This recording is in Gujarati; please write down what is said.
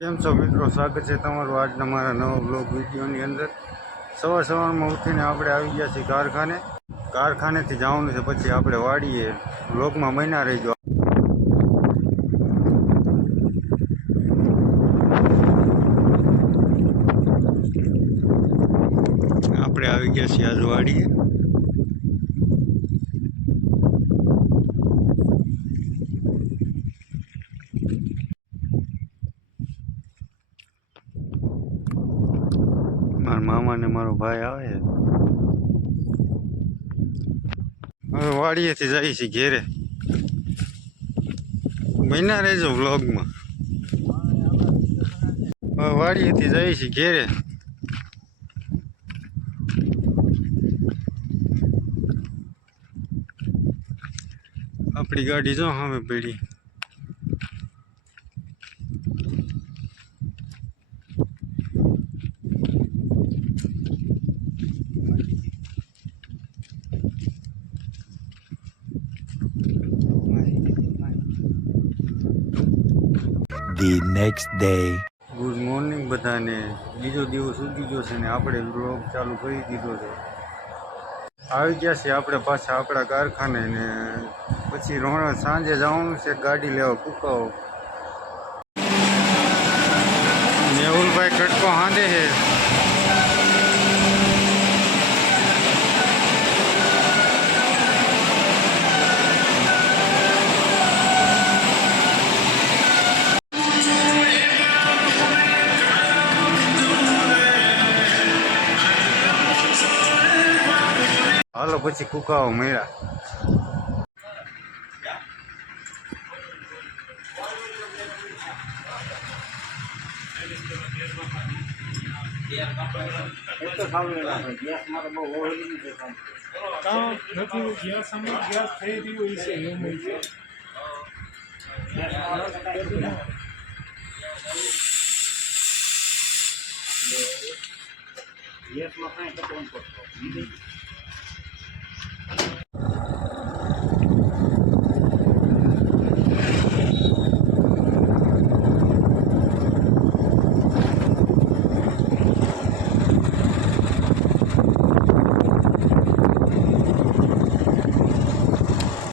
કેમ છો મિત્રો, સ્વાગત છે તમારું આજના મારા નવા બ્લોગ વિડીયોની અંદર। સવારમાં ઉઠીને આપણે આવી ગયા છીએ કારખાનેથી જવાનું છે, પછી આપણે વાડીએ। બ્લોગમાં બન્યા રહીજો। આપણે આવી ગયા છીએ આજ વાડીએ। મારા મામા ને મારો ભાઈ આવે છે। હવે વાડીએથી જઈએ છીએ ઘેરે। બન્યા રહેજો વ્લોગમાં। હવે વાડીએથી જઈએ છીએ ઘેરે। આપણી ગાડી જો સામે પડી। The next day. Good morning બધાને। બીજો દિવસ ઉગી ગયો છે ને આપણે બ્લોગ ચાલુ કરી દીધો છે। આવી ગયા છીએ આપણે પાછા આપણા કારખાને ને પછી સાંજે જવાનું છે ગાડી લેવા કુકાઓ। મેહુલભાઈ કટકો હાંધે છે। હાલો પછી કુકાઓ મળ્યા।